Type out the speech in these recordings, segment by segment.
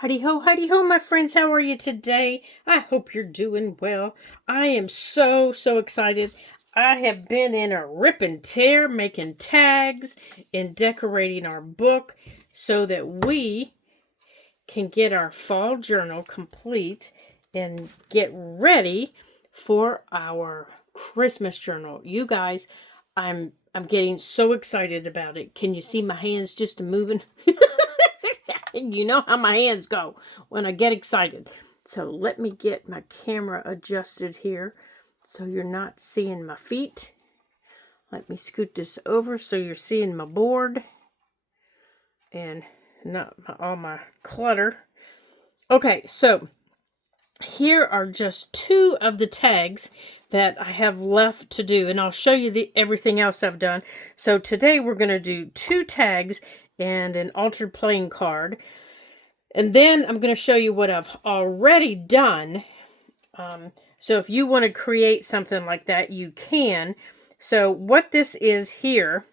Huddy ho, my friends. How are you today? I hope you're doing well. I am so excited. I have been in a rip and tear making tags and decorating our book so that we can get our fall journal complete and get ready for our Christmas journal. You guys, I'm getting so excited about it. Can you see my hands just moving? You know how my hands go when I get excited. So let me get my camera adjusted here so you're not seeing my feet. Let me scoot this over so you're seeing my board and not all my clutter. Okay, so here are just two of the tags that I have left to do, and I'll show you everything else I've done. So today we're going to do two tags and an altered playing card. And then I'm going to show you what I've already done. So if you want to create something like that, you can. So what this is here,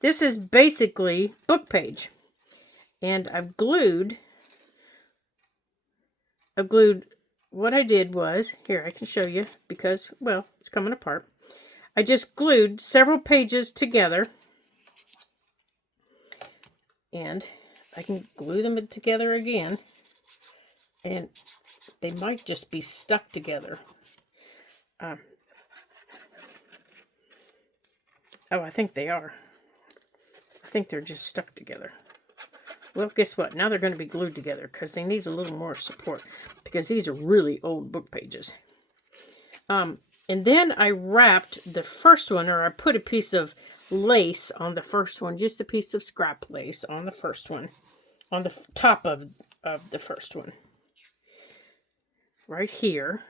this is basically book page. And I've glued, what I did was, here I can show you because, well, it's coming apart. I just glued several pages together. And I can glue them together again. And they might just be stuck together. Oh, I think they are. I think they're just stuck together. Well, guess what? Now they're going to be glued together because they need a little more support because these are really old book pages. And then I wrapped the first one, or I put a piece of lace on the first one, just a piece of scrap lace on the first one, on the top of the first one. Right here.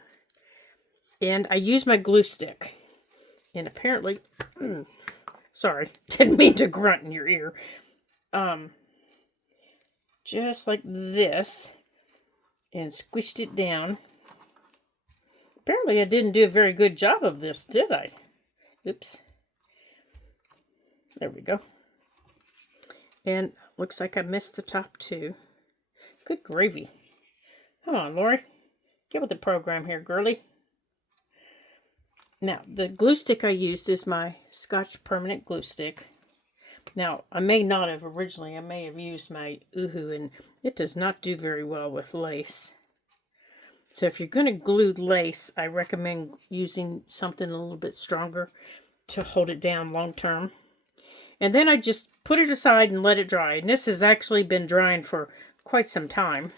And I used my glue stick. And apparently, sorry, didn't mean to grunt in your ear. Just like this. And squished it down. Apparently I didn't do a very good job of this, did I? Oops. There we go. And looks like I missed the top too. Good gravy. Come on, Lori. Get with the program here, girly. Now, the glue stick I used is my Scotch Permanent glue stick. Now, I may not have originally. I may have used my Uhu, and it does not do very well with lace. So if you're going to glue lace, I recommend using something a little bit stronger to hold it down long term. And then I just put it aside and let it dry. And this has actually been drying for quite some time.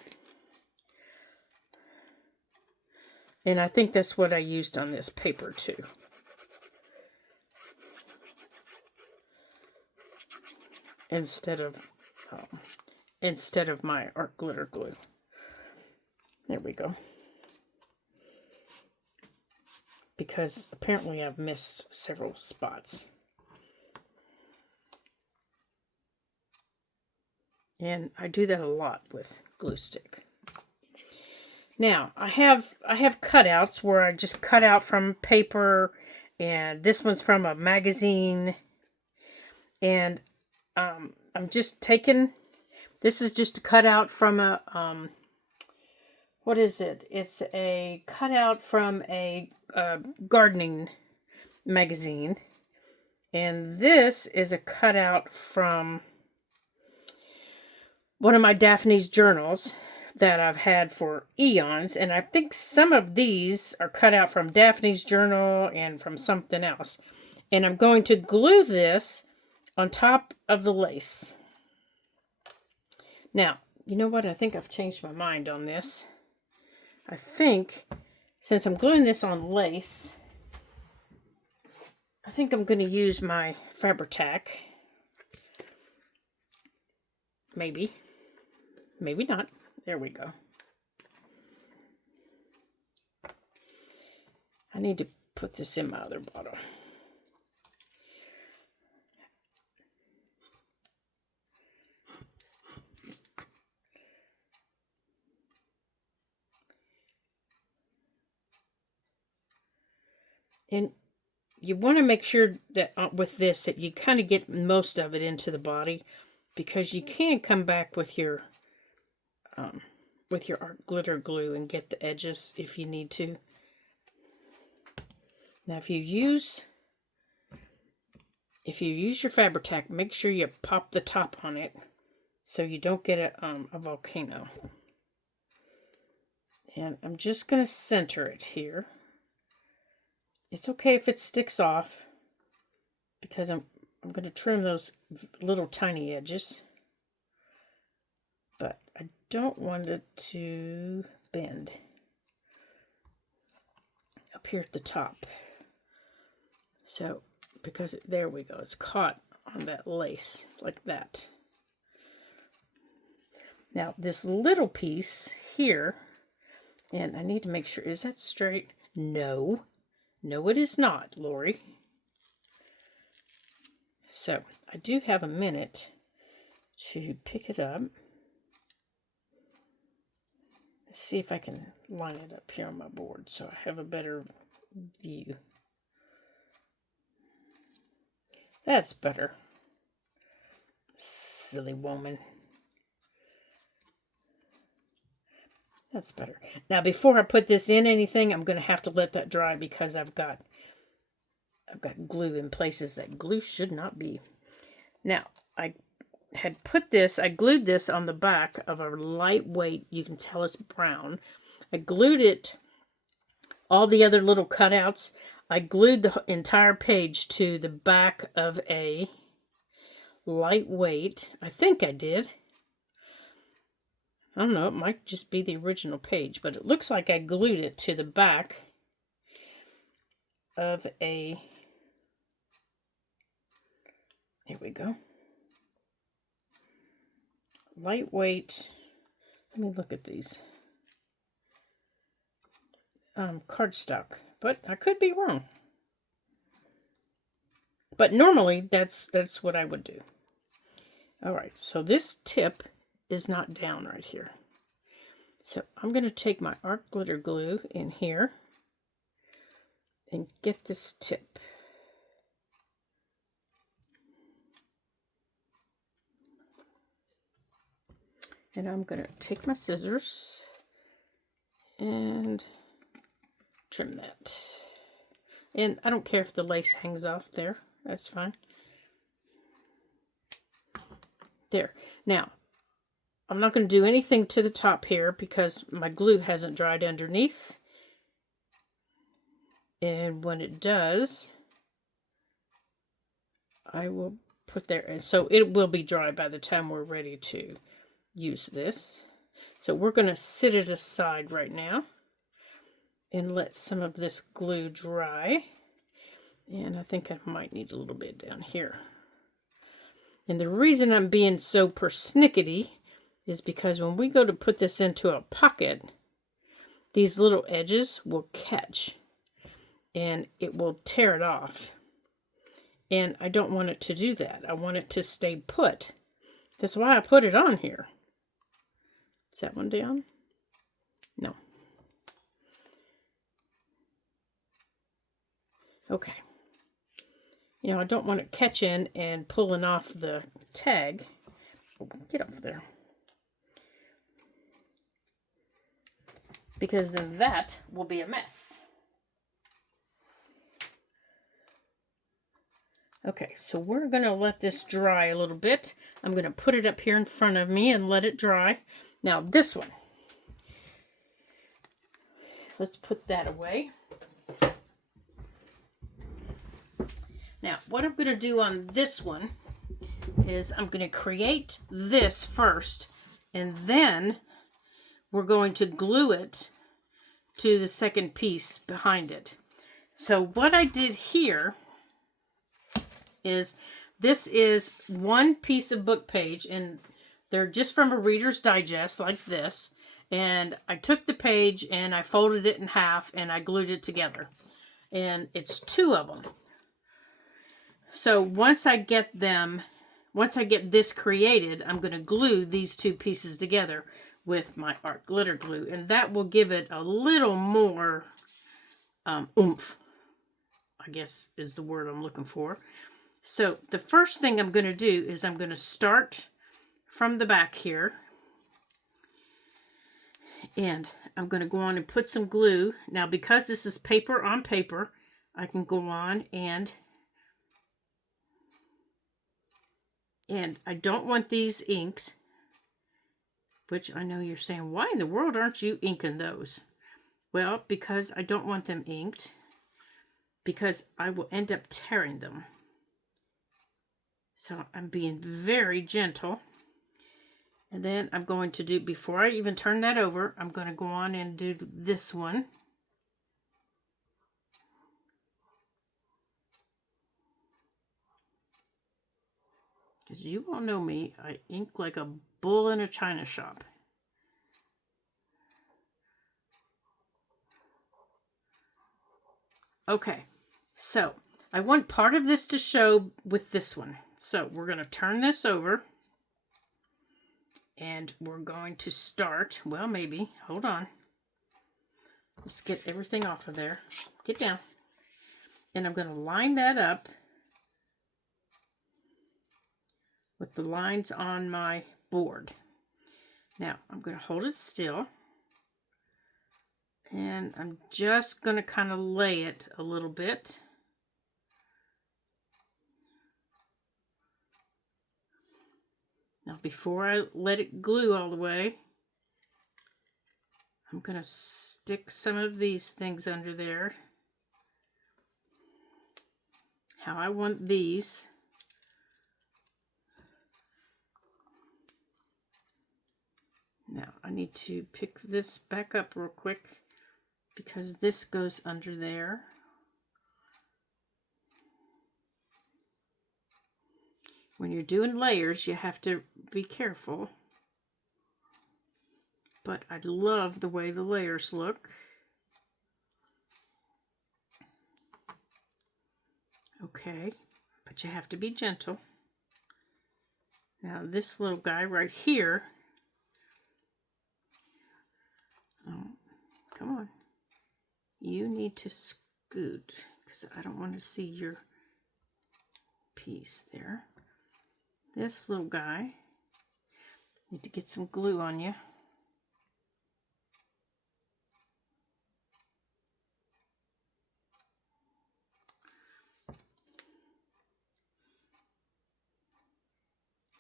And I think that's what I used on this paper too. Instead of my art glitter glue. There we go. Because apparently I've missed several spots. And I do that a lot with glue stick. Now, I have cutouts where I just cut out from paper, and this one's from a magazine. And I'm just taking, this is just a cutout from a, what is it? It's a cutout from a gardening magazine. And this is a cutout from one of my Daphne's journals that I've had for eons, and I think some of these are cut out from Daphne's journal and from something else. And I'm going to glue this on top of the lace. Now, you know what? I think I've changed my mind on this. I think, since I'm gluing this on lace, I think I'm going to use my Fabri-Tac. Maybe. Maybe not. There we go. I need to put this in my other bottle. And you want to make sure that with this that you kind of get most of it into the body, because you can come back with your with your art glitter glue and get the edges if you need to. Now if you use your Fabri-Tac, make sure you pop the top on it so you don't get a volcano. And I'm just going to center it here. It's okay if it sticks off because I'm going to trim those little tiny edges. But I don't want it to bend up here at the top. So, because there we go, it's caught on that lace like that. Now, this little piece here, and I need to make sure, is that straight? No. No, it is not, Lori. So, I do have a minute to pick it up. Let's see if I can line it up here on my board so I have a better view. That's better. Silly woman. That's better. Now, before I put this in anything, I'm going to have to let that dry because I've got glue in places that glue should not be. Now, I glued this on the back of a lightweight, you can tell it's brown. I glued it, all the other little cutouts, I glued the entire page to the back of a lightweight, I think I did. I don't know, it might just be the original page, but it looks like I glued it to the back of a, here we go, lightweight, let me look at these, cardstock, but I could be wrong. But normally, that's what I would do. All right, so this tip is not down right here. So I'm going to take my art glitter glue in here and get this tip. And I'm going to take my scissors and trim that. And I don't care if the lace hangs off there. That's fine. There. Now, I'm not going to do anything to the top here because my glue hasn't dried underneath. And when it does, I will put there. And so it will be dry by the time we're ready to use this. So we're going to sit it aside right now and let some of this glue dry. And I think I might need a little bit down here. And the reason I'm being so persnickety is because when we go to put this into a pocket, these little edges will catch and it will tear it off. And I don't want it to do that. I want it to stay put. That's why I put it on here. Is that one down? No. Okay. You know, I don't want it catching and pulling off the tag. Oh, get off there. Because then that will be a mess. Okay, so we're going to let this dry a little bit. I'm going to put it up here in front of me and let it dry. Now this one. Let's put that away. Now, what I'm going to do on this one is I'm going to create this first, and then we're going to glue it to the second piece behind it. So what I did here is, this is one piece of book page, and they're just from a Reader's Digest like this. And I took the page and I folded it in half and I glued it together. And it's two of them. So once I get this created, I'm going to glue these two pieces together with my art glitter glue. And that will give it a little more oomph, I guess is the word I'm looking for. So the first thing I'm going to do is I'm going to start from the back here. And I'm going to go on and put some glue. Now, because this is paper on paper, I can go on and I don't want these inked, which I know you're saying, why in the world aren't you inking those? Well, because I don't want them inked, because I will end up tearing them. So I'm being very gentle. And then I'm going to do, before I even turn that over, I'm going to go on and do this one. Because you all know me, I ink like a bull in a china shop. Okay, so I want part of this to show with this one. So we're going to turn this over. And we're going to start, well, maybe, hold on. Let's get everything off of there. Get down. And I'm going to line that up with the lines on my board. Now, I'm going to hold it still. And I'm just going to kind of lay it a little bit. Now, before I let it glue all the way, I'm going to stick some of these things under there. How I want these. Now, I need to pick this back up real quick because this goes under there. When you're doing layers, you have to be careful. But I love the way the layers look. Okay, but you have to be gentle. Now this little guy right here, oh, come on. You need to scoot because I don't want to see your piece there. This little guy, need to get some glue on you.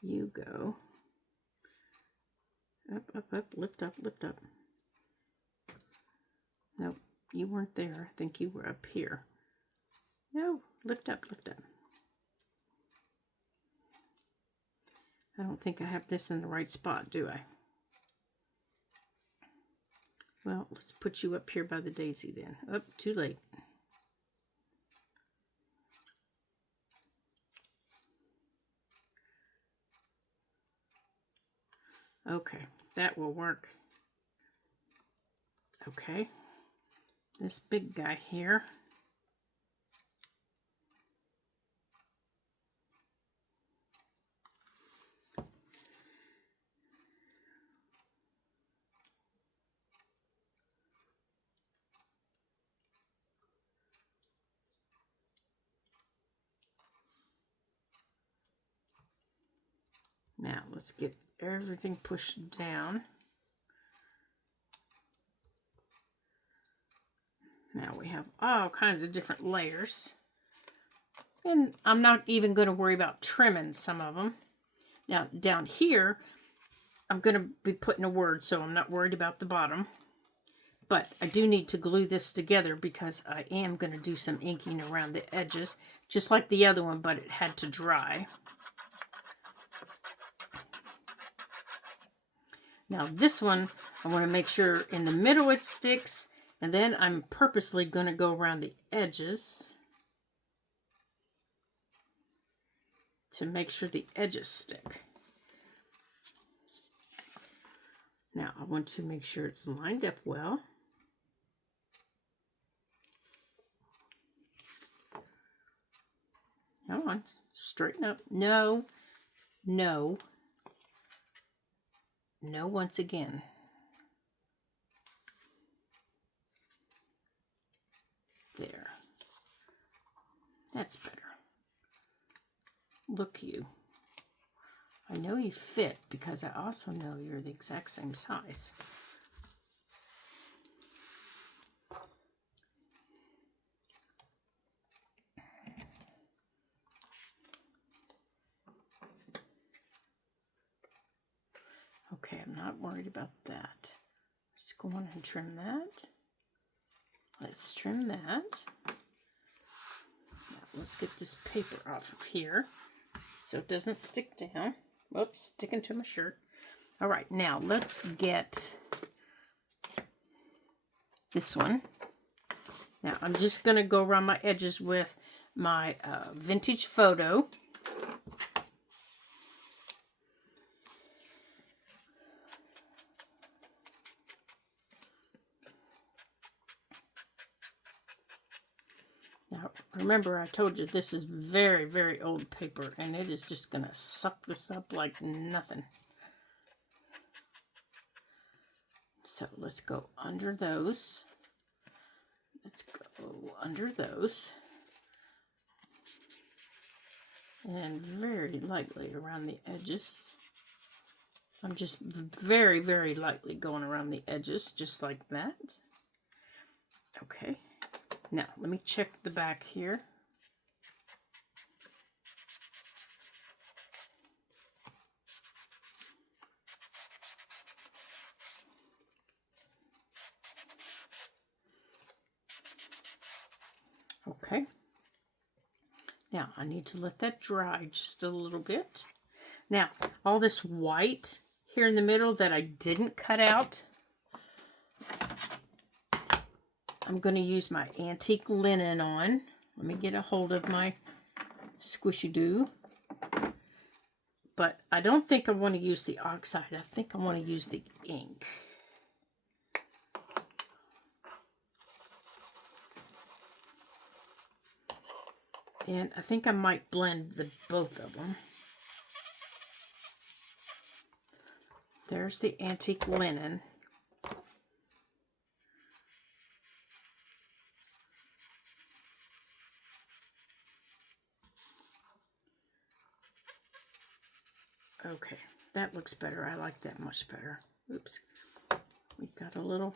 You go. Up, up, up, lift up, lift up. Nope, you weren't there. I think you were up here. No, lift up, lift up. I don't think I have this in the right spot, do I? Well, let's put you up here by the daisy then. Oh, too late. Okay, that will work. Okay, this big guy here. Now let's get everything pushed down. Now we have all kinds of different layers. And I'm not even going to worry about trimming some of them. Now down here, I'm going to be putting a word, so I'm not worried about the bottom. But I do need to glue this together because I am going to do some inking around the edges, just like the other one, but it had to dry. Now this one, I want to make sure in the middle it sticks, and then I'm purposely going to go around the edges to make sure the edges stick. Now I want to make sure it's lined up well. Come on, straighten up. No, no. No, once again. There. That's better. Look you. I know you fit because I also know you're the exact same size. Okay, I'm not worried about that. Let's go on and trim that. Let's trim that. Now, let's get this paper off of here so it doesn't stick down. Oops, sticking to my shirt. All right, now let's get this one. Now, I'm just going to go around my edges with my vintage photo. Now, remember I told you this is very, very old paper, and it is just going to suck this up like nothing. So let's go under those. Let's go under those. And very lightly around the edges. I'm just very, very lightly going around the edges, just like that. Okay. Now, let me check the back here. Okay. Now, I need to let that dry just a little bit. Now, all this white here in the middle that I didn't cut out, I'm going to use my antique linen on. Let me get a hold of my Squishy-Doo. But I don't think I want to use the oxide. I think I want to use the ink. And I think I might blend both of them. There's the antique linen. Okay, that looks better. I like that much better. Oops. We've got a little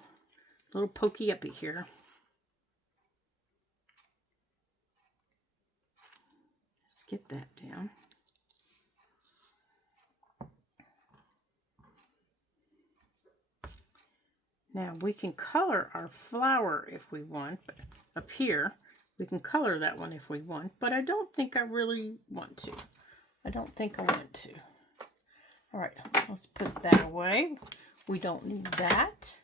pokey uppy here. Let's get that down. Now we can color our flower if we want, but up here we can color that one if we want, but I don't think I really want to. I don't think I want to. All right, let's put that away. We don't need that.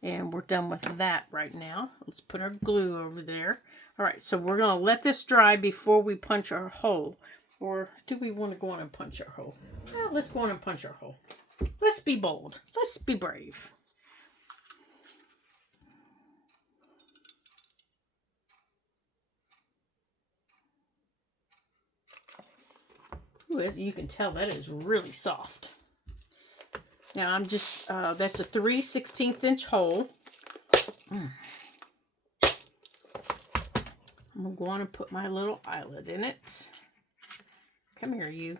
And we're done with that right now. Let's put our glue over there. All right, so we're going to let this dry before we punch our hole. Or do we want to go on and punch our hole? Well, let's go on and punch our hole. Let's be bold. Let's be brave. Ooh, you can tell that is really soft. Now I'm just, that's a 3/16 inch hole. I'm going to go on and put my little eyelet in it. Come here, you.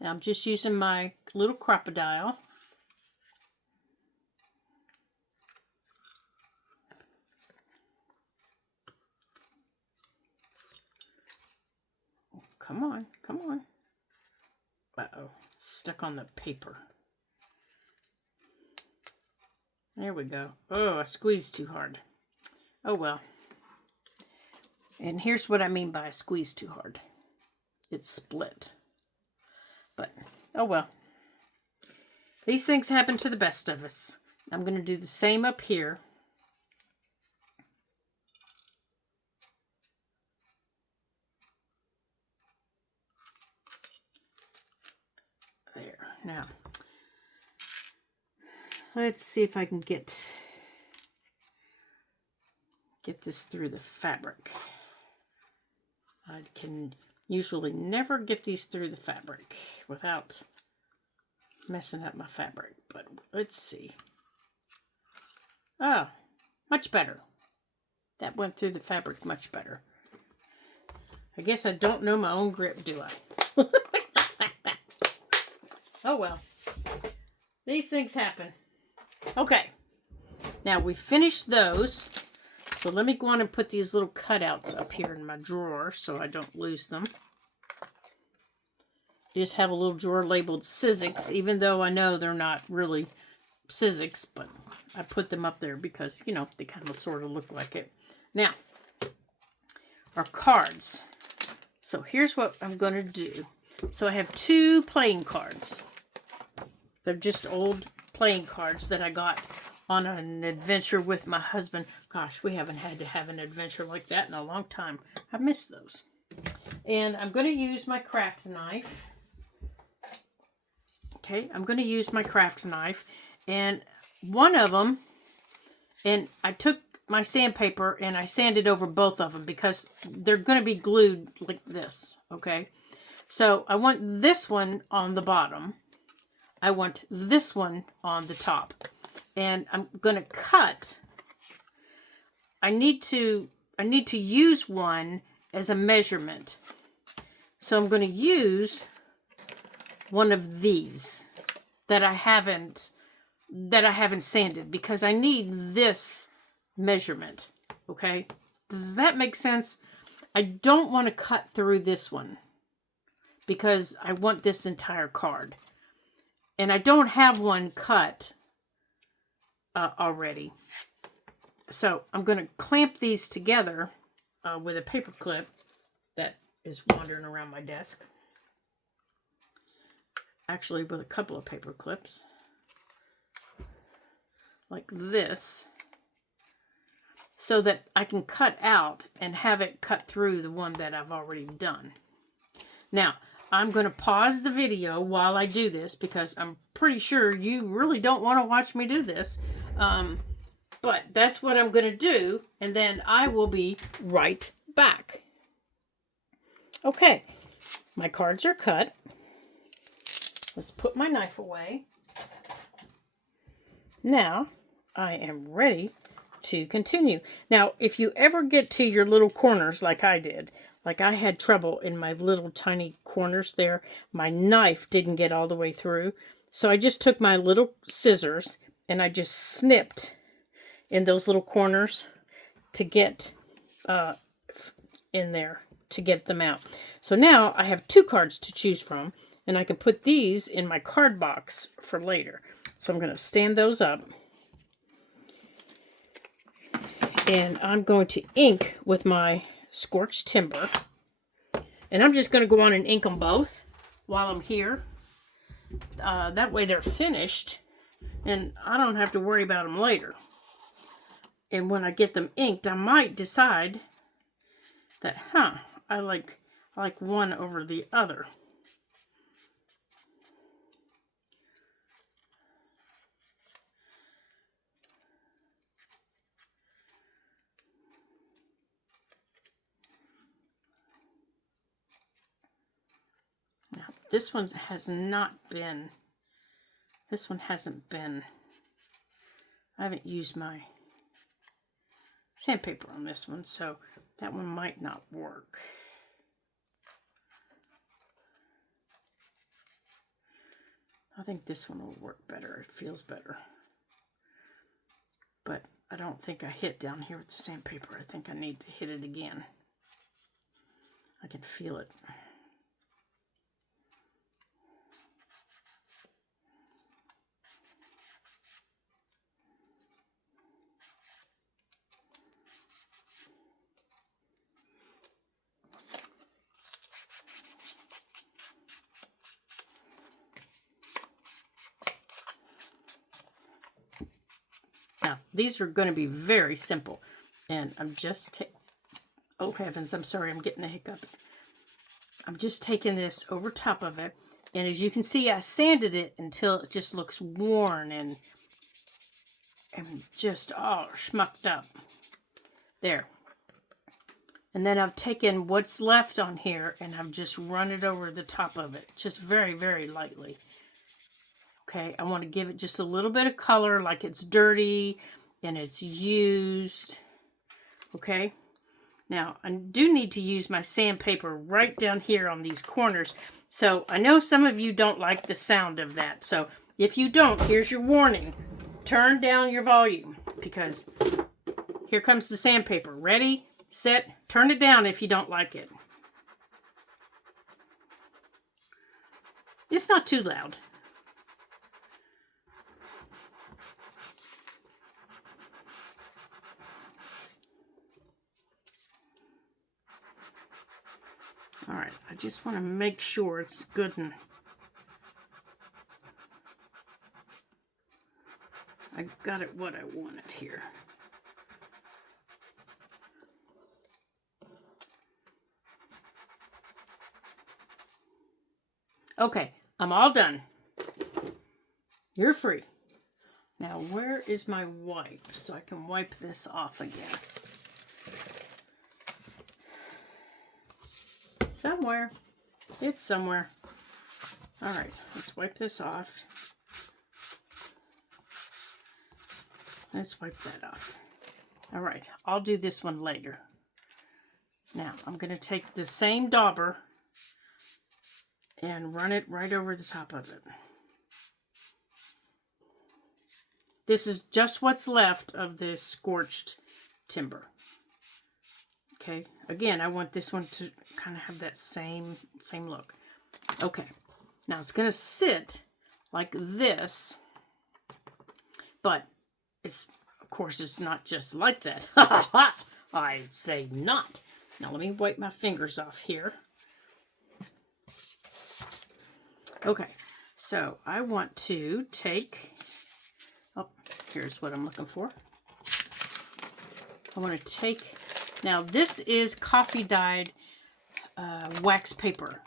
Now I'm just using my little crocodile. Come on, come on. Uh-oh, stuck on the paper. There we go. Oh, I squeezed too hard. Oh, well. And here's what I mean by squeeze too hard. It's split. But, oh well. These things happen to the best of us. I'm going to do the same up here. There. Now, let's see if I can get this through the fabric. I can usually never get these through the fabric without messing up my fabric, but let's see. Oh, much better. That went through the fabric much better. I guess I don't know my own grip, do I? Oh well. These things happen. Okay. Now we finished those. So let me go on and put these little cutouts up here in my drawer so I don't lose them. just have a little drawer labeled Sizzix, even though I know they're not really Sizzix, but I put them up there because, you know, they kind of sort of look like it. Now, our cards. So here's what I'm going to do. So I have 2 playing cards. They're just old playing cards that I got on an adventure with my husband. Gosh, we haven't had to have an adventure like that in a long time. I miss those. And I'm going to use my craft knife. Okay, I'm going to use my craft knife. And one of them, and I took my sandpaper and I sanded over both of them because they're going to be glued like this, okay? So I want this one on the bottom. I want this one on the top. And I'm going to cut. I need to use one as a measurement. So I'm going to use one of these that I haven't sanded because I need this measurement, okay? Does that make sense? I don't want to cut through this one because I want this entire card. And I don't have one cut already. So I'm going to clamp these together with a paper clip that is wandering around my desk. Actually, with a couple of paper clips. Like this. So that I can cut out and have it cut through the one that I've already done. Now, I'm going to pause the video while I do this because I'm pretty sure you really don't want to watch me do this. But that's what I'm going to do, and then I will be right back. Okay, my cards are cut. Let's put my knife away. Now, I am ready to continue. Now, if you ever get to your little corners like I did, like I had trouble in my little tiny corners there, my knife didn't get all the way through. So I just took my little scissors and I just snipped in those little corners to get in there, to get them out. So now I have 2 cards to choose from, and I can put these in my card box for later. So I'm going to stand those up. And I'm going to ink with my Scorched Timber. And I'm just going to go on and ink them both while I'm here. That way they're finished. And I don't have to worry about them later. And when I get them inked, I might decide that, I like one over the other. Now, this one hasn't been, I haven't used my sandpaper on this one, so that one might not work. I think this one will work better. It feels better. But I don't think I hit down here with the sandpaper. I think I need to hit it again. I can feel it. Now, these are going to be very simple. And I'm just oh heavens, I'm sorry, I'm getting the hiccups. I'm just taking this over top of it. And as you can see, I sanded it until it just looks worn and just all schmucked up. There. And then I've taken what's left on here and I've just run it over the top of it. Just very, very lightly. Okay, I want to give it just a little bit of color, like it's dirty and it's used. Okay, now I do need to use my sandpaper right down here on these corners. So I know some of you don't like the sound of that. So if you don't, here's your warning. Turn down your volume because here comes the sandpaper. Ready, set, turn it down if you don't like it. It's not too loud. All right, I just want to make sure it's good and I got it what I wanted here. Okay, I'm all done. You're free. Now, where is my wipe so I can wipe this off again? Somewhere. It's somewhere. All right, let's wipe this off. Let's wipe that off. All right, I'll do this one later. Now, I'm going to take the same dauber and run it right over the top of it. This is just what's left of this scorched timber. Okay, again, I want this one to kind of have that same look. Okay, now it's going to sit like this, but it's, of course, it's not just like that. I say not. Now let me wipe my fingers off here. Okay, so I want to take, oh, here's what I'm looking for. I want to take, now this is coffee dyed wax paper.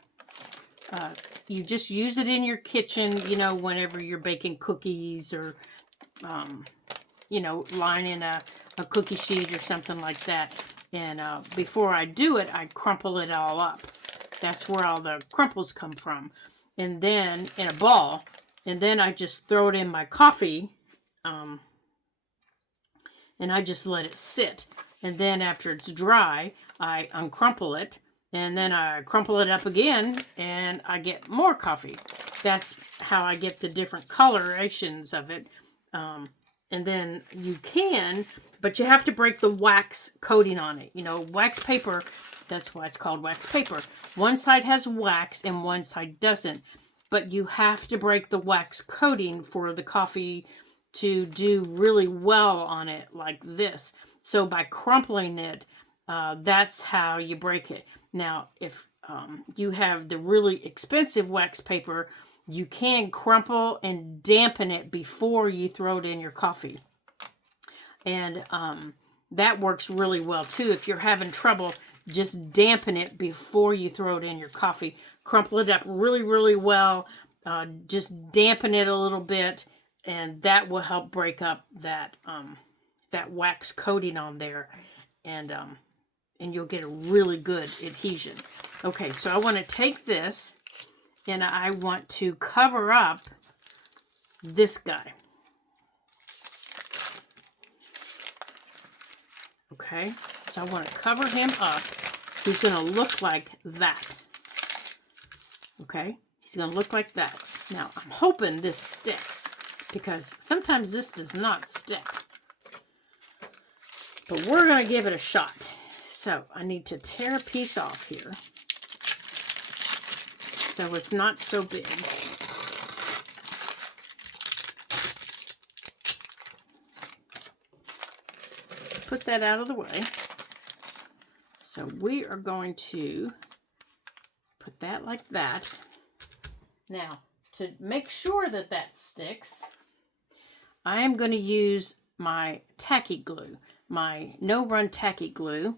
You just use it in your kitchen, you know, whenever you're baking cookies or, you know, lining a cookie sheet or something like that. And before I do it, I crumple it all up. That's where all the crumples come from. And then in a ball, and then I just throw it in my coffee, and I just let it sit. And then after it's dry, I uncrumple it, and then I crumple it up again, and I get more coffee. That's how I get the different colorations of it. And then you can, but you have to break the wax coating on it. You know, wax paper, that's why it's called wax paper. One side has wax and one side doesn't. But you have to break the wax coating for the coffee to do really well on it like this. So by crumpling it, that's how you break it. Now, if you have the really expensive wax paper, you can crumple and dampen it before you throw it in your coffee. And that works really well too. If you're having trouble, just dampen it before you throw it in your coffee. Crumple it up really, really well. Just dampen it a little bit, and that will help break up that that wax coating on there, and you'll get a really good adhesion. Okay, so I want to take this, and I want to cover up this guy. Okay, so I want to cover him up. He's going to look like that. Okay, he's going to look like that. Now, I'm hoping this sticks, because sometimes this does not stick. But we're going to give it a shot. So, I need to tear a piece off here, so it's not so big. Put that out of the way. So we are going to put that like that. Now, to make sure that that sticks, I am going to use my tacky glue, my no-run tacky glue.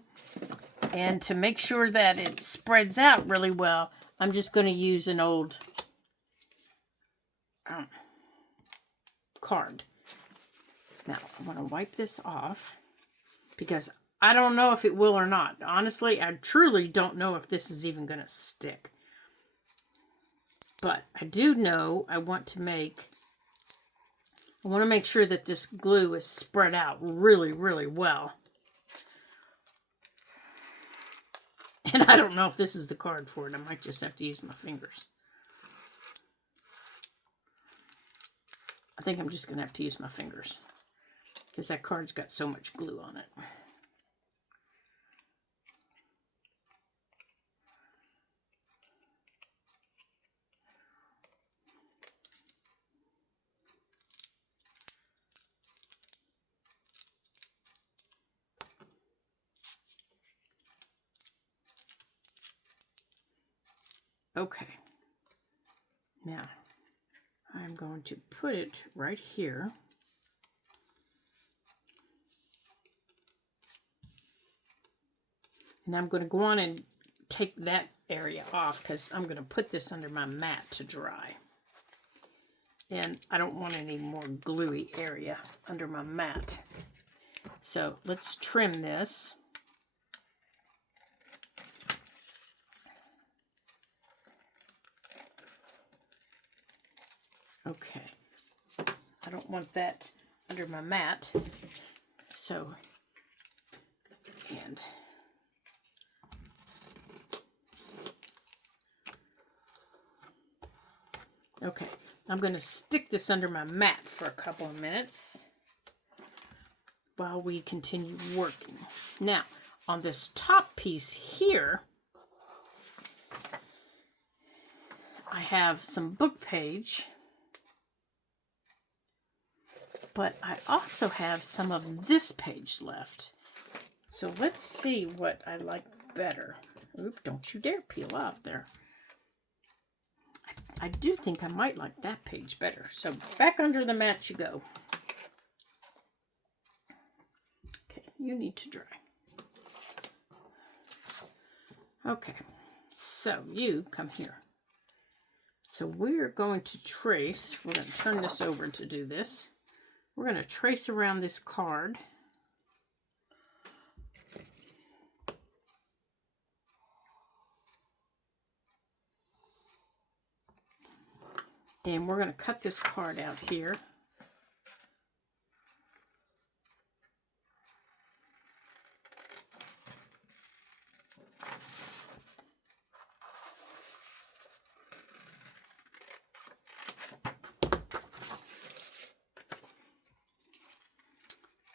And to make sure that it spreads out really well, I'm just going to use an old card. Now, I want to wipe this off, because I don't know if it will or not. Honestly, I truly don't know if this is even going to stick. But I do know I want to make sure that this glue is spread out really, really well. And I don't know if this is the card for it. I might just have to use my fingers. I think I'm just going to have to use my fingers, because that card's got so much glue on it. Okay. Now, I'm going to put it right here. And I'm going to go on and take that area off because I'm going to put this under my mat to dry. And I don't want any more gluey area under my mat. So let's trim this. Okay. I don't want that under my mat. So, and okay, I'm going to stick this under my mat for a couple of minutes while we continue working. Now, on this top piece here, I have some book page, but I also have some of this page left. So let's see what I like better. Oop, don't you dare peel off there. I do think I might like that page better. So back under the mat you go. Okay, you need to dry. Okay, so you come here. So we're going to trace, we're going to turn this over to do this. We're going to trace around this card. And we're going to cut this card out here.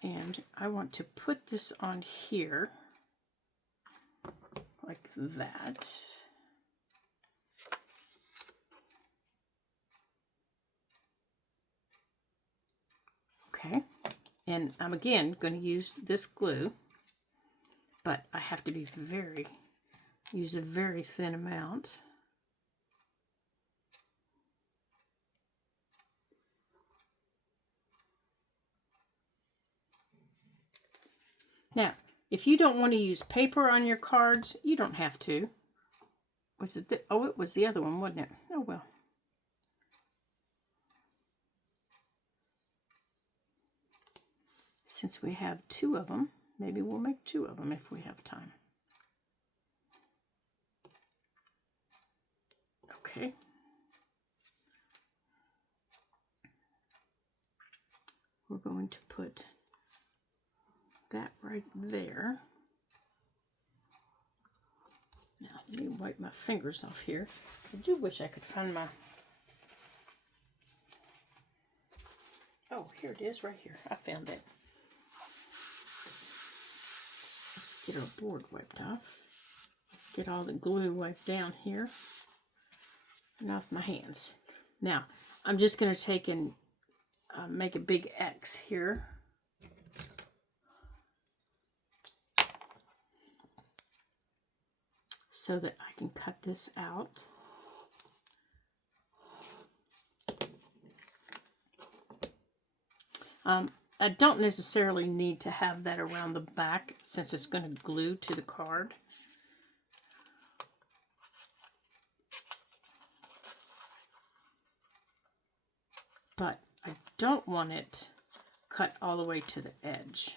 And I want to put this on here like that. Okay, and I'm again going to use this glue, but I have to be use a very thin amount. Now, if you don't want to use paper on your cards, you don't have to. Was it oh, it was the other one, wasn't it? Oh, well. Since we have two of them, maybe we'll make two of them if we have time. Okay. We're going to put that right there. Now, let me wipe my fingers off here. I do wish I could find my... Oh, here it is, right here. I found it. Let's get our board wiped off. Let's get all the glue wiped down here and off my hands. Now, I'm just going to take and make a big X here. So that I can cut this out. I don't necessarily need to have that around the back since it's going to glue to the card. But I don't want it cut all the way to the edge.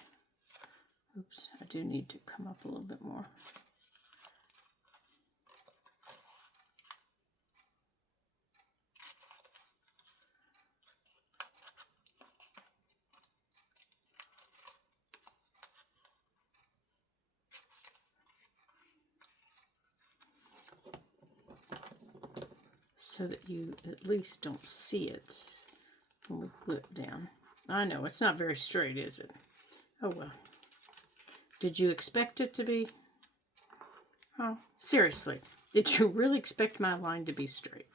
Oops, I do need to come up a little bit more. So that you at least don't see it when we glue it down. I know, it's not very straight, is it? Oh well. Did you expect it to be? Oh, seriously, did you really expect my line to be straight?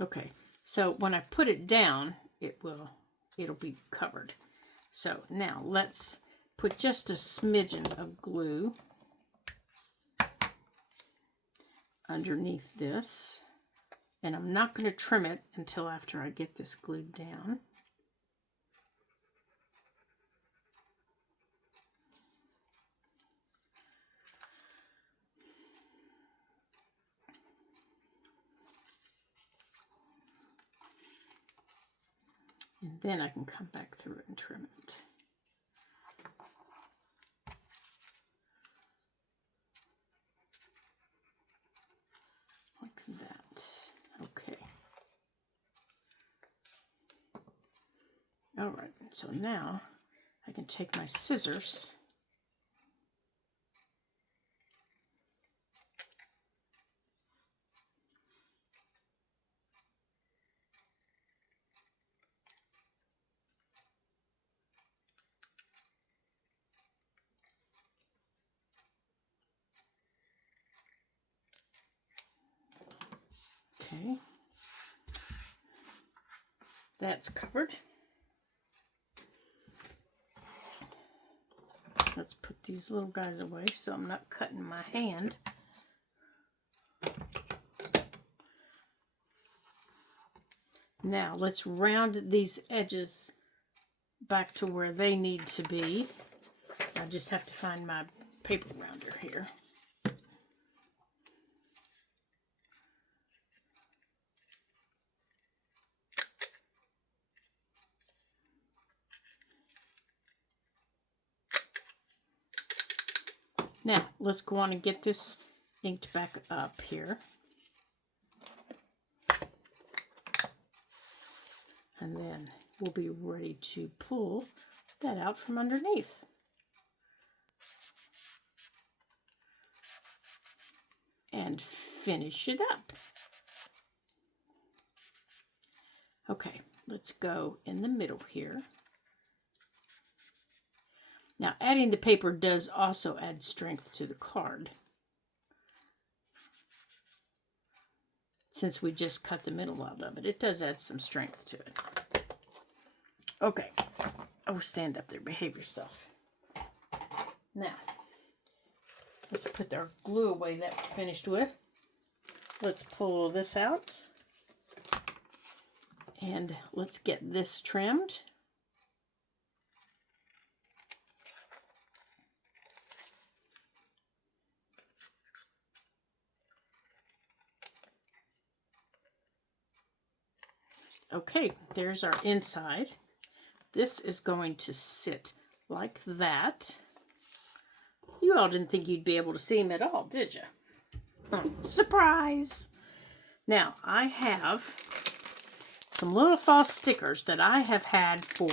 Okay, so when I put it down, it'll be covered. So now let's put just a smidgen of glue underneath this. And I'm not going to trim it until after I get this glued down. And then I can come back through it and trim it. Like that. Okay. All right, so now I can take my scissors okay. That's covered. Let's put these little guys away so I'm not cutting my hand. Now let's round these edges back to where they need to be. I just have to find my paper rounder here. Now, let's go on and get this inked back up here. And then we'll be ready to pull that out from underneath. And finish it up. Okay, let's go in the middle here. Now, adding the paper does also add strength to the card, since we just cut the middle out of it. It does add some strength to it. Okay. Oh, stand up there. Behave yourself. Now, let's put our glue away that we finished with. Let's pull this out. And let's get this trimmed. Okay, there's our inside. This is going to sit like that. You all didn't think you'd be able to see him at all, did you? Surprise! Now, I have some little false stickers that I have had for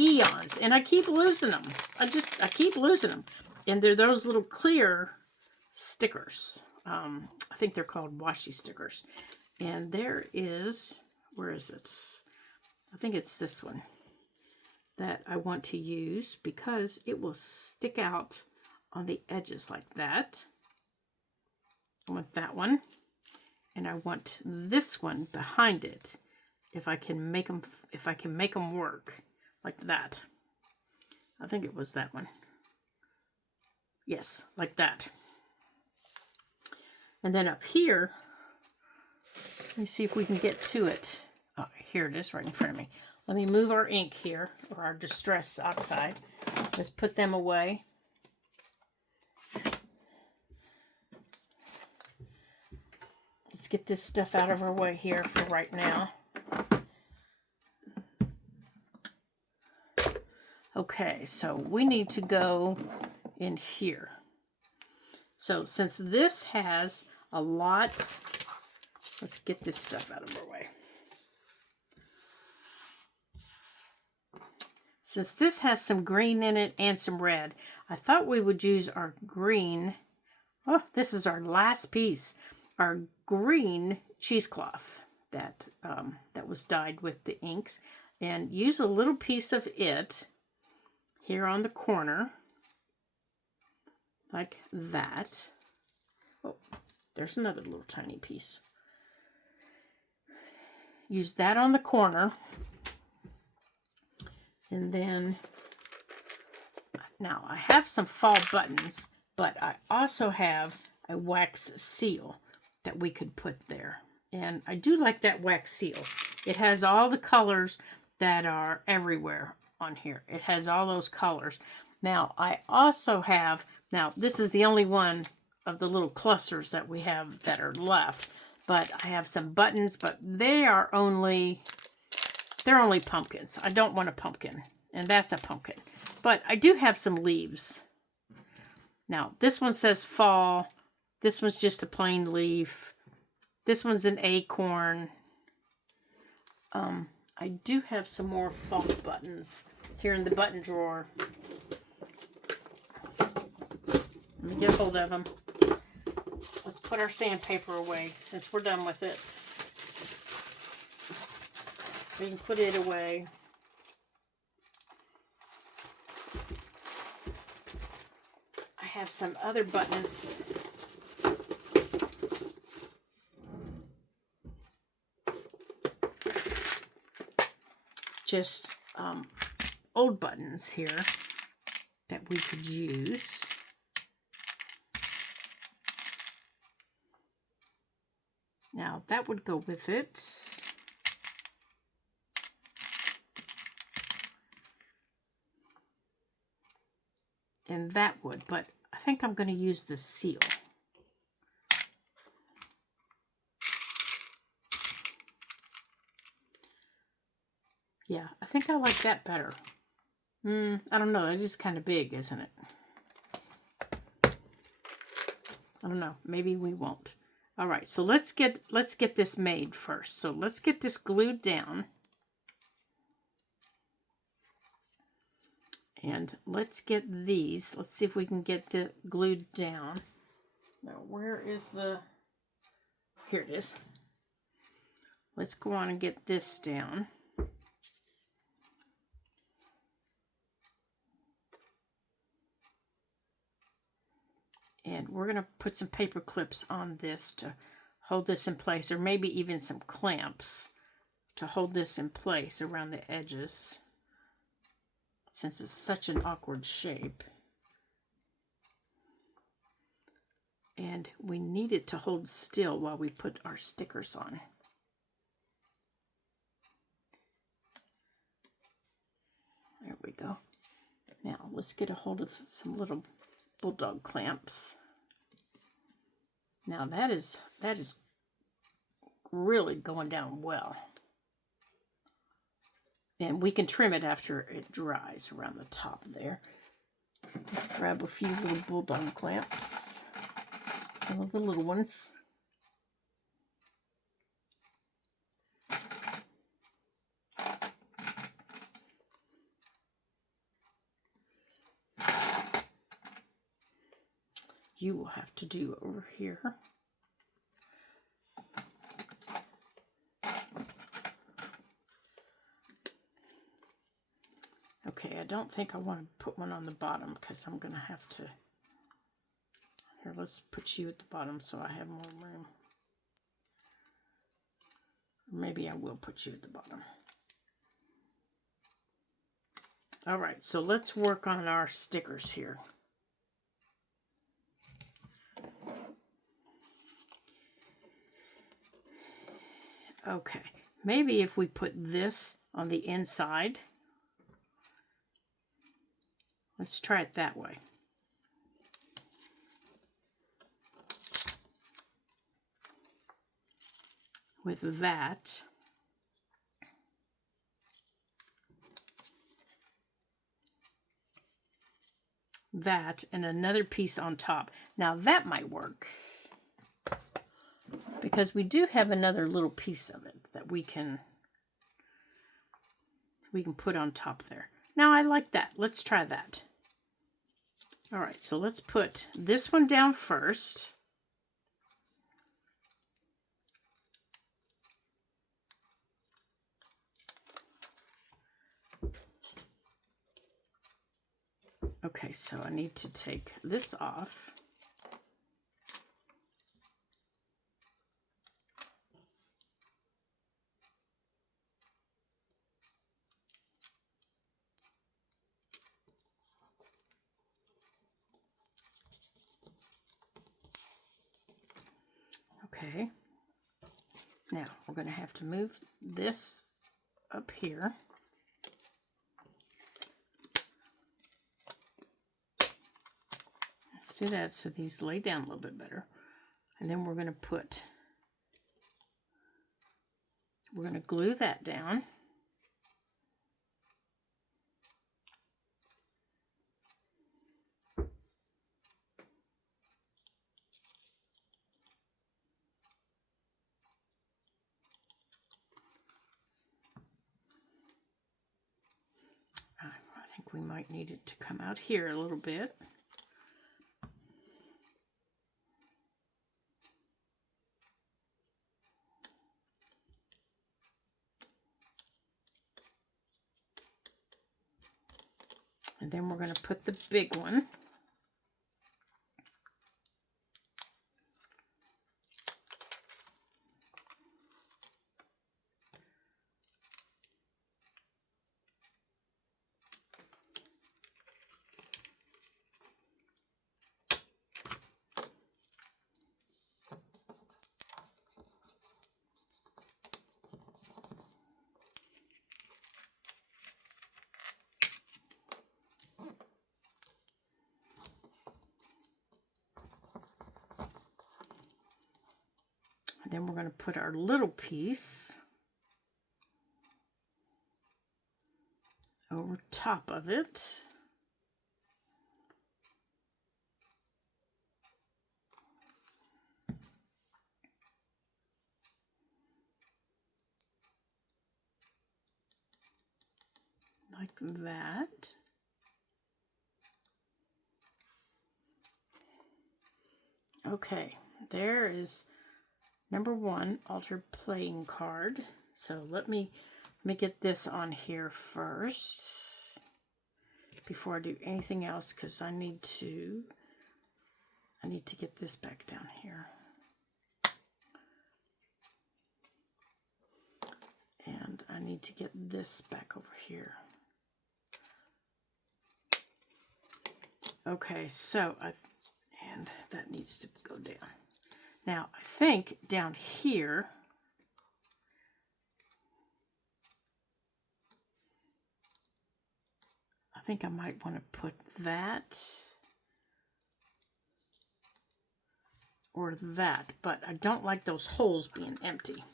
eons, and I keep losing them. I keep losing them. And they're those little clear stickers. I think they're called washi stickers. And there is... where is it? I think it's this one that I want to use because it will stick out on the edges like that. I want that one. And I want this one behind it if I can make them work like that. I think it was that one. Yes, like that. And then up here, let me see if we can get to it. Oh, here it is right in front of me. Let me move our ink here, or our Distress Oxide. Let's put them away. Let's get this stuff out of our way here for right now. Okay, so we need to go in here. So since this has a lot, let's get this stuff out of our way. Since this has some green in it and some red, I thought we would use our green. Oh, this is our last piece. Our green cheesecloth that was dyed with the inks. And use a little piece of it here on the corner. Like that. Oh, there's another little tiny piece. Use that on the corner. And then Now, I have some fall buttons, but I also have a wax seal that we could put there. And I do like that wax seal. It has all the colors that are everywhere on here. It has all those colors. Now, I also have, now this is the only one of the little clusters that we have that are left. But I have some buttons, but they're only pumpkins. I don't want a pumpkin, and that's a pumpkin. But I do have some leaves. Now, this one says fall. This one's just a plain leaf. This one's an acorn. I do have some more fall buttons here in the button drawer. Let me get a hold of them. Let's put our sandpaper away since we're done with it. We can put it away. I have some other buttons. Just old buttons here that we could use. Now that would go with it. And that would, but I think I'm going to use the seal. Yeah, I think I like that better. I don't know. It is kind of big, isn't it? I don't know. Maybe we won't. All right, so let's get this made first. So let's get this glued down. And let's get these. Let's see if we can get the glued down. Now, where is the... Here it is. Let's go on and get this down. And we're going to put some paper clips on this to hold this in place, or maybe even some clamps to hold this in place around the edges, since it's such an awkward shape. And we need it to hold still while we put our stickers on. There we go. Now let's get a hold of some little bulldog clamps. Now that is really going down well. And we can trim it after it dries around the top there. Let's grab a few little bulldog clamps. Some of the little ones. You will have to do over here. Okay, I don't think I want to put one on the bottom because I'm going to have to... Here, let's put you at the bottom so I have more room. Maybe I will put you at the bottom. All right, so let's work on our stickers here. Okay, maybe if we put this on the inside. Let's try it that way. With that. That and another piece on top. Now that might work. Because we do have another little piece of it that we can put on top there. Now I like that. Let's try that. All right, so let's put this one down first. Okay, so I need to take this off. Okay. Now, we're going to have to move this up here. Let's do that so these lay down a little bit better. And then we're going to glue that down. I think we might need it to come out here a little bit. And then we're going to put the big one. Then we're going to put our little piece over top of it. Like that. Okay, there is number 1 altered playing card. So let me get this on here first before I do anything else, because I need to get this back down here. And I need to get this back over here. Okay, so and that needs to go down. Now, I think down here, I think I might want to put that or that, but I don't like those holes being empty.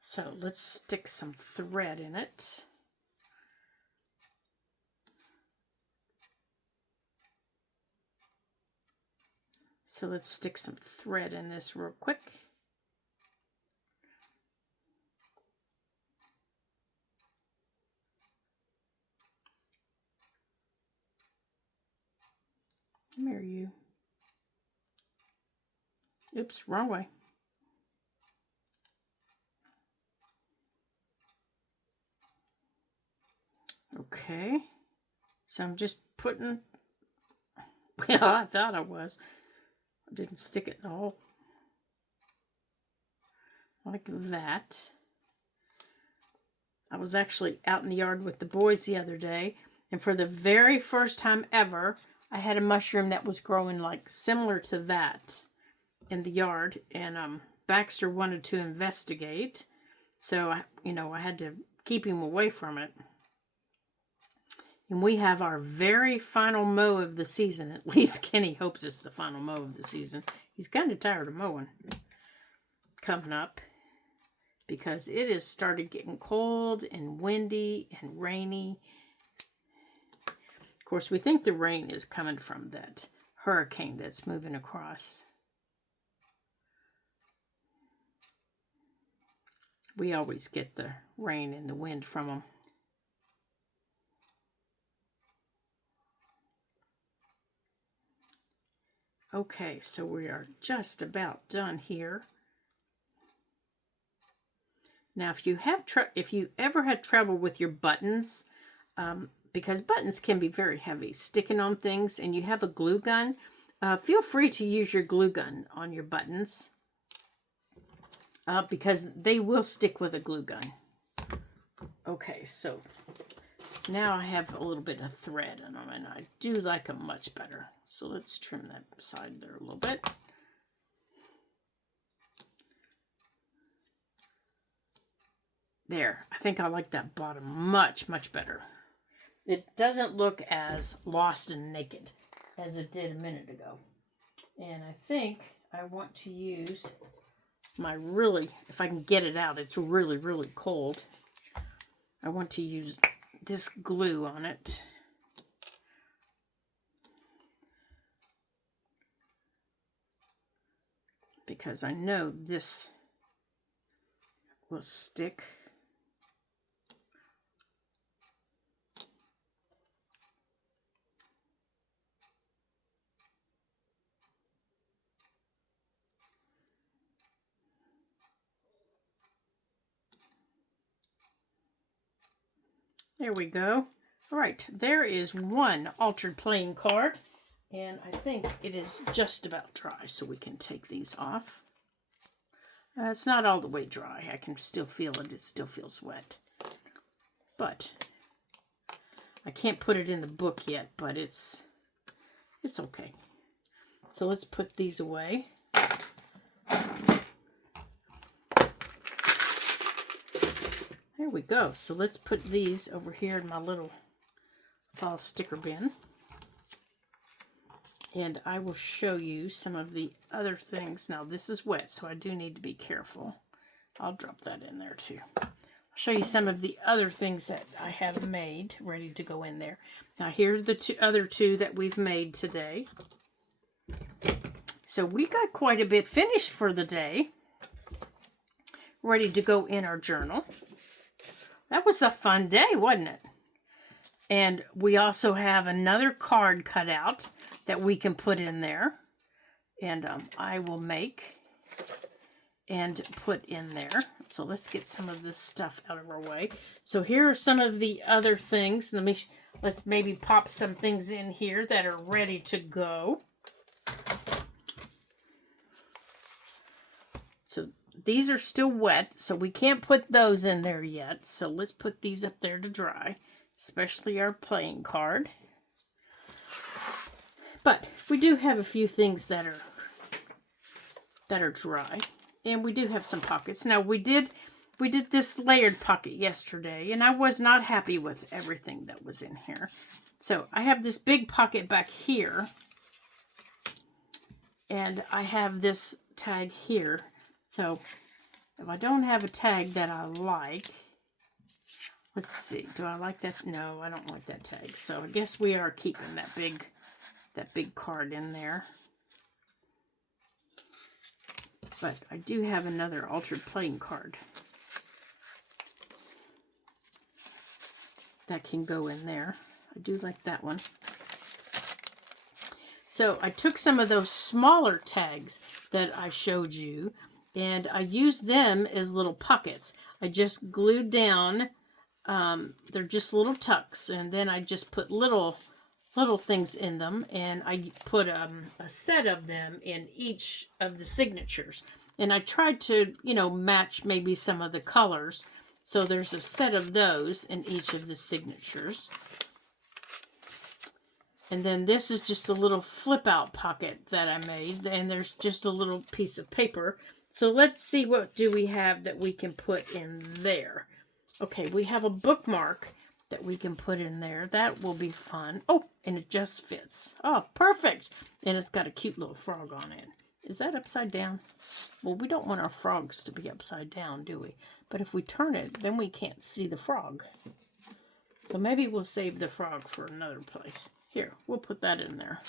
So let's stick some thread in it. So let's stick some thread in this real quick. Come here, you. Oops, wrong way. Okay. So I'm just putting, well, I thought I was. I didn't stick it all like that. I was actually out in the yard with the boys the other day, and for the very first time ever, I had a mushroom that was growing like similar to that in the yard, and Baxter wanted to investigate, so I had to keep him away from it. And we have our very final mow of the season. At least Kenny hopes it's the final mow of the season. He's kind of tired of mowing coming up, because it has started getting cold and windy and rainy. Of course, we think the rain is coming from that hurricane that's moving across. We always get the rain and the wind from them. Okay, so we are just about done here. Now, if you ever had trouble with your buttons, because buttons can be very heavy, sticking on things, and you have a glue gun, feel free to use your glue gun on your buttons, because they will stick with a glue gun. Okay, so Now I have a little bit of thread in them, and I do like them much better. So let's trim that side there a little bit. There, I think I like that bottom much, much better. It doesn't look as lost and naked as it did a minute ago. And I think I want to use my really, if I can get it out, it's really, really cold. I want to use this glue on it. Because I know this will stick. There we go. All right, there is one altered playing card, and I think it is just about dry, so we can take these off. It's not all the way dry. I can still feel it. It still feels wet. But I can't put it in the book yet, but it's okay. So let's put these away. There we go. So let's put these over here in my little fall sticker bin. And I will show you some of the other things. Now this is wet, so I do need to be careful. I'll drop that in there too. I'll show you some of the other things that I have made ready to go in there. Now here are the other two that we've made today. So we got quite a bit finished for the day. Ready to go in our journal. That was a fun day, wasn't it? And we also have another card cut out that we can put in there. And I will make and put in there. So let's get some of this stuff out of our way. So here are some of the other things. Let's maybe pop some things in here that are ready to go. So these are still wet, so we can't put those in there yet. So let's put these up there to dry, especially our playing card. But we do have a few things that are dry, and we do have some pockets. Now we did this layered pocket yesterday, and I was not happy with everything that was in here. So I have this big pocket back here, and I have this tag here. So if I don't have a tag that I like, let's see, do I like that? No, I don't like that tag. So I guess we are keeping that big card in there. But I do have another altered playing card that can go in there. I do like that one. So I took some of those smaller tags that I showed you, and I used them as little pockets. I just glued down, they're just little tucks, and then I just put little things in them, and I put a set of them in each of the signatures. And I tried to, match maybe some of the colors. So there's a set of those in each of the signatures. And then this is just a little flip out pocket that I made, and there's just a little piece of paper. So let's see, what do we have that we can put in there? Okay, we have a bookmark that we can put in there. That will be fun. Oh, and it just fits. Oh, perfect. And it's got a cute little frog on it. Is that upside down? Well, we don't want our frogs to be upside down, do we? But if we turn it, then we can't see the frog. So maybe we'll save the frog for another place. Here, we'll put that in there.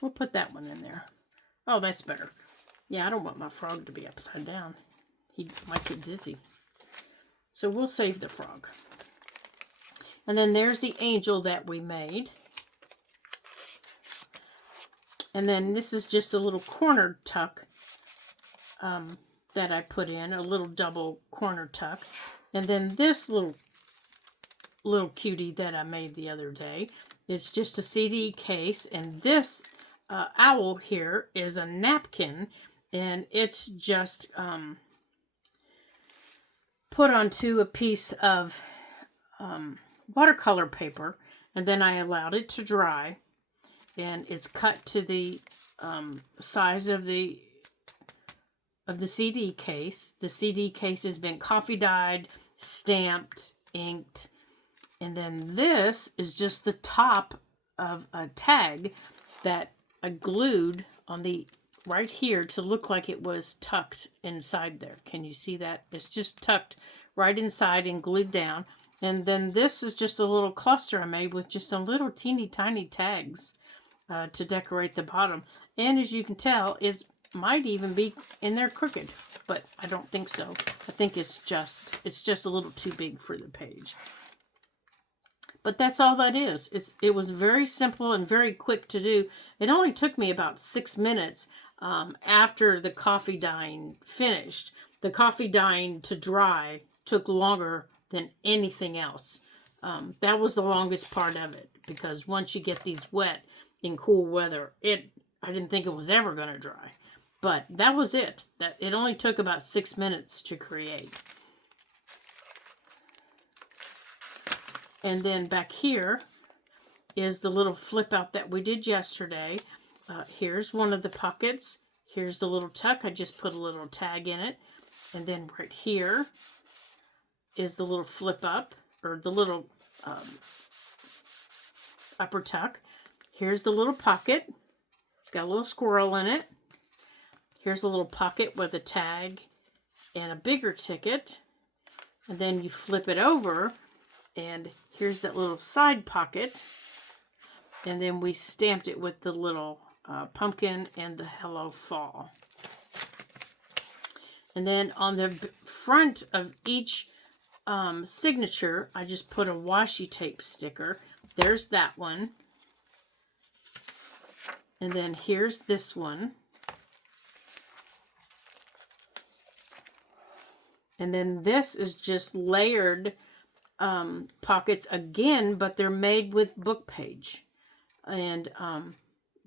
We'll put that one in there. Oh, that's better. Yeah, I don't want my frog to be upside down. He might get dizzy. So we'll save the frog. And then there's the angel that we made. And then this is just a little corner tuck that I put in, a little double corner tuck. And then this little cutie that I made the other day, it's just a CD case. And this owl here is a napkin, and it's just put onto a piece of watercolor paper, and then I allowed it to dry, and it's cut to the size of the CD case. The CD case has been coffee dyed, stamped, inked, and then this is just the top of a tag that I glued on the right here to look like it was tucked inside there. Can you see that? It's just tucked right inside and glued down. And then this is just a little cluster I made with just some little teeny tiny tags to decorate the bottom. And as you can tell, it might even be in there crooked, but I don't think so. I think it's just a little too big for the page. But that's all that is. It was very simple and very quick to do. It only took me about 6 minutes after the coffee dyeing finished. The coffee dyeing to dry took longer than anything else. That was the longest part of it, because once you get these wet in cool weather, I didn't think it was ever going to dry. But that was it. It only took about 6 minutes to create. And then back here is the little flip out that we did yesterday. Here's one of the pockets. Here's the little tuck. I just put a little tag in it. And then right here is the little flip up, or the little upper tuck. Here's the little pocket. It's got a little squirrel in it. Here's a little pocket with a tag and a bigger ticket. And then you flip it over, and here's that little side pocket. And then we stamped it with the little pumpkin and the Hello Fall. And then on the front of each signature, I just put a washi tape sticker. There's that one. And then here's this one. And then this is just layered pockets again, but they're made with book page. And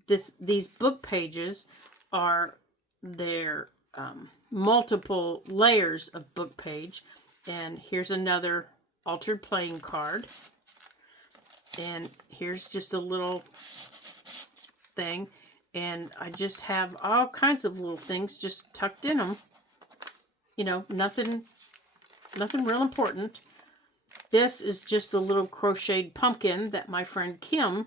these book pages are their multiple layers of book page. And here's another altered playing card. And here's just a little thing. And I just have all kinds of little things just tucked in them. You know, nothing real important. This is just a little crocheted pumpkin that my friend Kim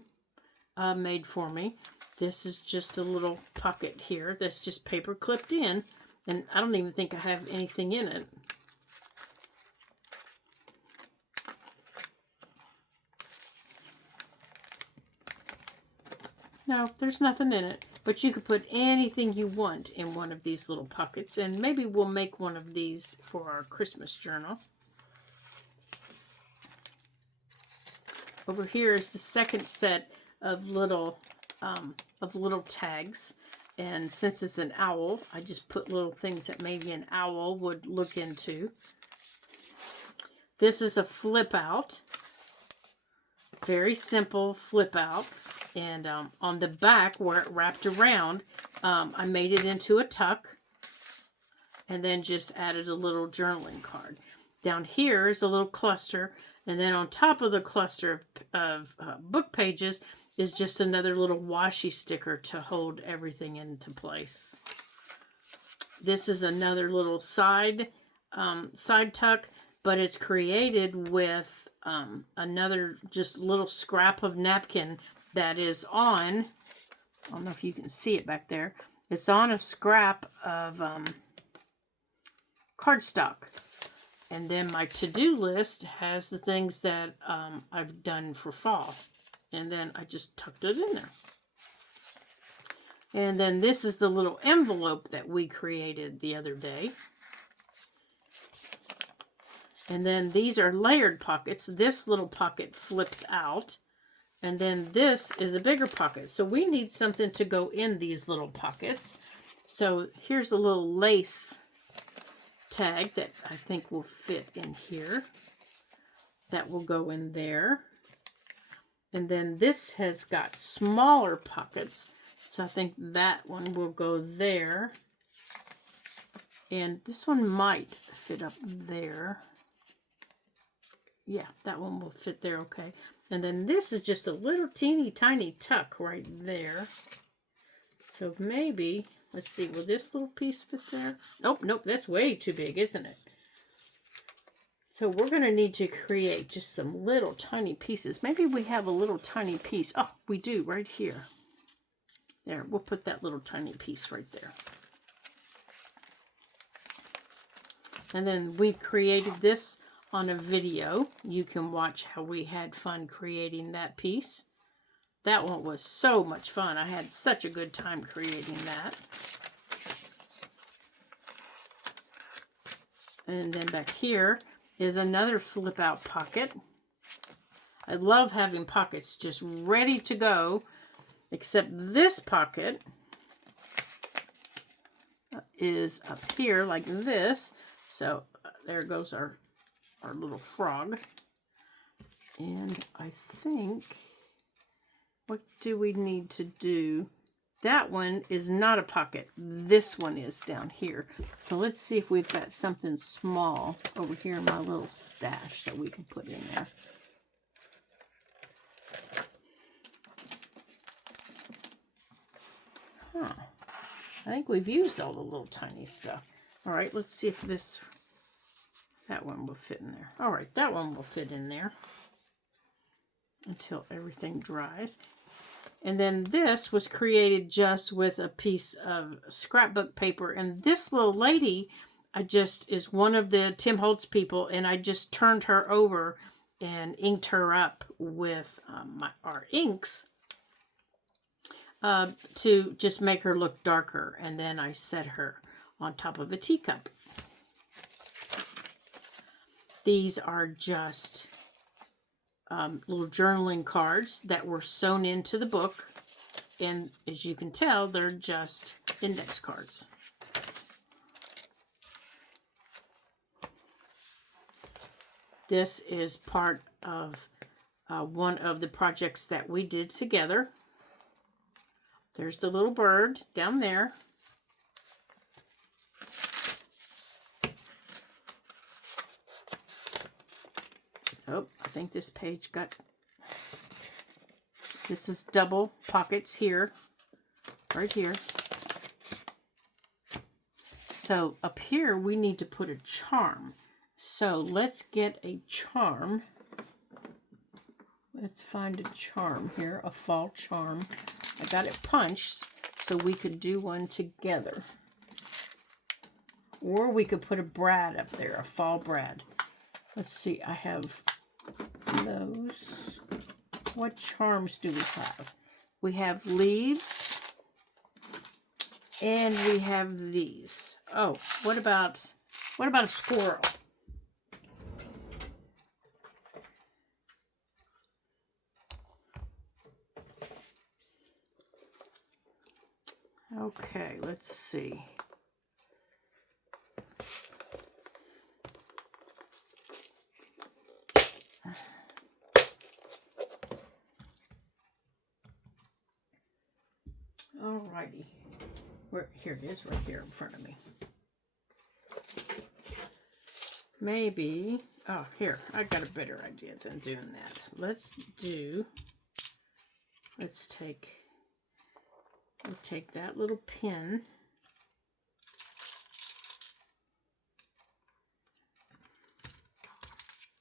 made for me. This is just a little pocket here that's just paper clipped in. And I don't even think I have anything in it. No, there's nothing in it. But you could put anything you want in one of these little pockets. And maybe we'll make one of these for our Christmas journal. Over here is the second set of little tags. And since it's an owl, I just put little things that maybe an owl would look into. This is a flip out. Very simple flip out. And on the back where it wrapped around, I made it into a tuck. And then just added a little journaling card. Down here is a little cluster. And then on top of the cluster of book pages is just another little washi sticker to hold everything into place. This is another little side tuck, but it's created with another just little scrap of napkin that is on, I don't know if you can see it back there, it's on a scrap of cardstock. And then my to-do list has the things that I've done for fall. And then I just tucked it in there. And then this is the little envelope that we created the other day. And then these are layered pockets. This little pocket flips out. And then this is a bigger pocket. So we need something to go in these little pockets. So here's a little lace tag that I think will fit in here. That will go in there. And then this has got smaller pockets. So I think that one will go there. And this one might fit up there. Yeah, that one will fit there okay. And then this is just a little teeny tiny tuck right there. So maybe, let's see, will this little piece fit there? Nope, nope, that's way too big, isn't it? So we're going to need to create just some little tiny pieces. Maybe we have a little tiny piece. Oh, we do right here. There, we'll put that little tiny piece right there. And then we've created this on a video. You can watch how we had fun creating that piece. That one was so much fun. I had such a good time creating that. And then back here is another flip out pocket. I love having pockets just ready to go, except this pocket is up here like this. So there goes our little frog. And I think, what do we need to do? That one is not a pocket. This one is down here. So let's see if we've got something small over here in my little stash that we can put in there. Huh. I think we've used all the little tiny stuff. All right, let's see if that one will fit in there. All right, that one will fit in there until everything dries. And then this was created just with a piece of scrapbook paper. And this little lady, is one of the Tim Holtz people, and I just turned her over and inked her up with our inks to just make her look darker. And then I set her on top of a teacup. These are just little journaling cards that were sewn into the book. And as you can tell, they're just index cards. This is part of one of the projects that we did together. There's the little bird down there. Oh, I think this page got... This is double pockets here, right here. So up here, we need to put a charm. So let's get a charm. Let's find a charm here, a fall charm. I got it punched so we could do one together. Or we could put a brad up there, a fall brad. Let's see, I have those. What charms do we have? We have leaves. And we have these. Oh, what about a squirrel? Okay, let's see. Alrighty. Here it is, right here in front of me. Maybe, oh, here, I got a better idea than doing that. Let's take that little pin.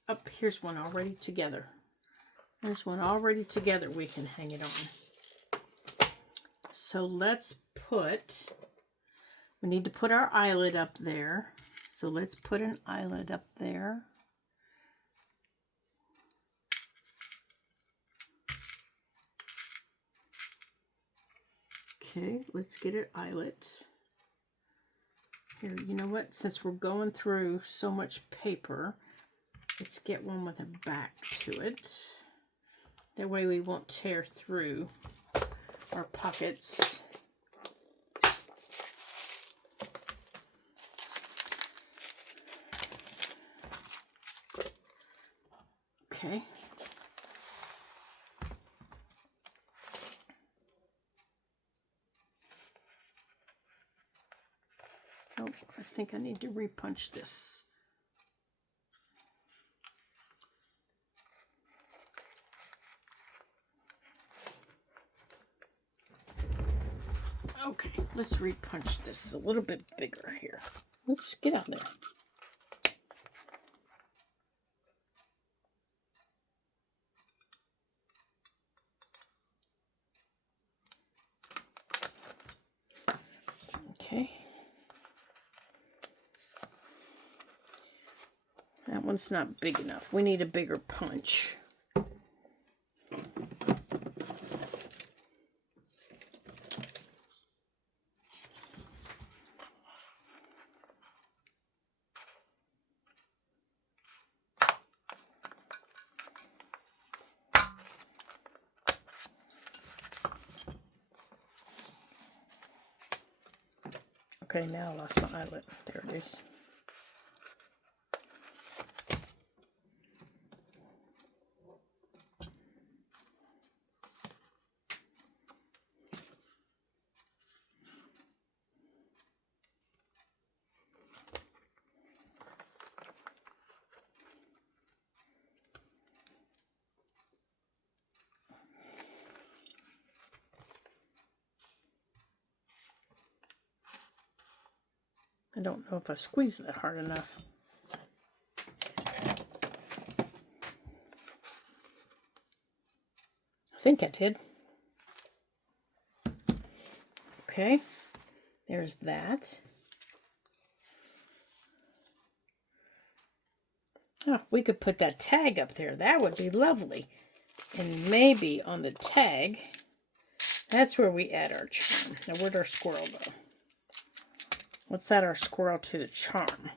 Up, here's one already together. There's one already together. We can hang it on. So let's we need to put our eyelid up there. So let's put an eyelid up there. Okay, let's get an eyelet. Here, you know what? Since we're going through so much paper, let's get one with a back to it. That way we won't tear through our pockets. Okay. Oh, I think I need to repunch this. Okay, let's repunch this a little bit bigger here. Oops, get out there. Okay. That one's not big enough. We need a bigger punch. Okay, now I lost my eyelet. There it is. I don't know if I squeezed that hard enough. I think I did. Okay, there's that. Oh, we could put that tag up there. That would be lovely. And maybe on the tag, that's where we add our charm. Now, where'd our squirrel go? Let's add our squirrel to the charm.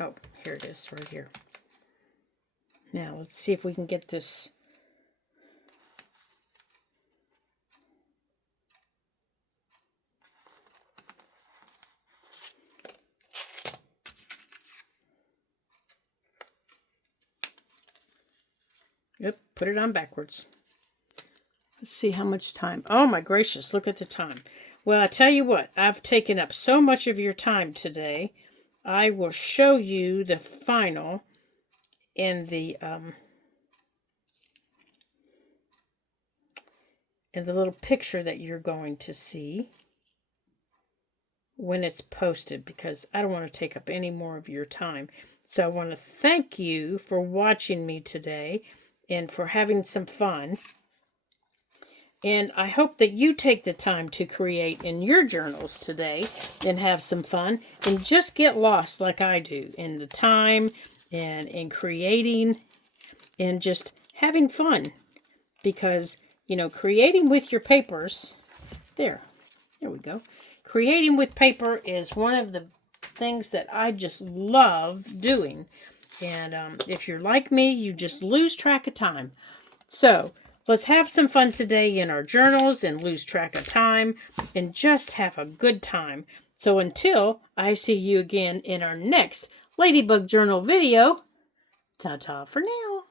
Oh, here it is, right here. Now, let's see if we can get this. Yep, put it on backwards. Let's see how much time. Oh my gracious, look at the time. Well, I tell you what, I've taken up so much of your time today. I will show you the final in the little picture that you're going to see when it's posted, because I don't want to take up any more of your time. So I want to thank you for watching me today and for having some fun. And I hope that you take the time to create in your journals today and have some fun and just get lost like I do in the time and in creating and just having fun. Because, you know, creating with your papers, there we go. Creating with paper is one of the things that I just love doing. And if you're like me, you just lose track of time. So let's have some fun today in our journals and lose track of time and just have a good time. So until I see you again in our next Ladybug Journal video, ta-ta for now.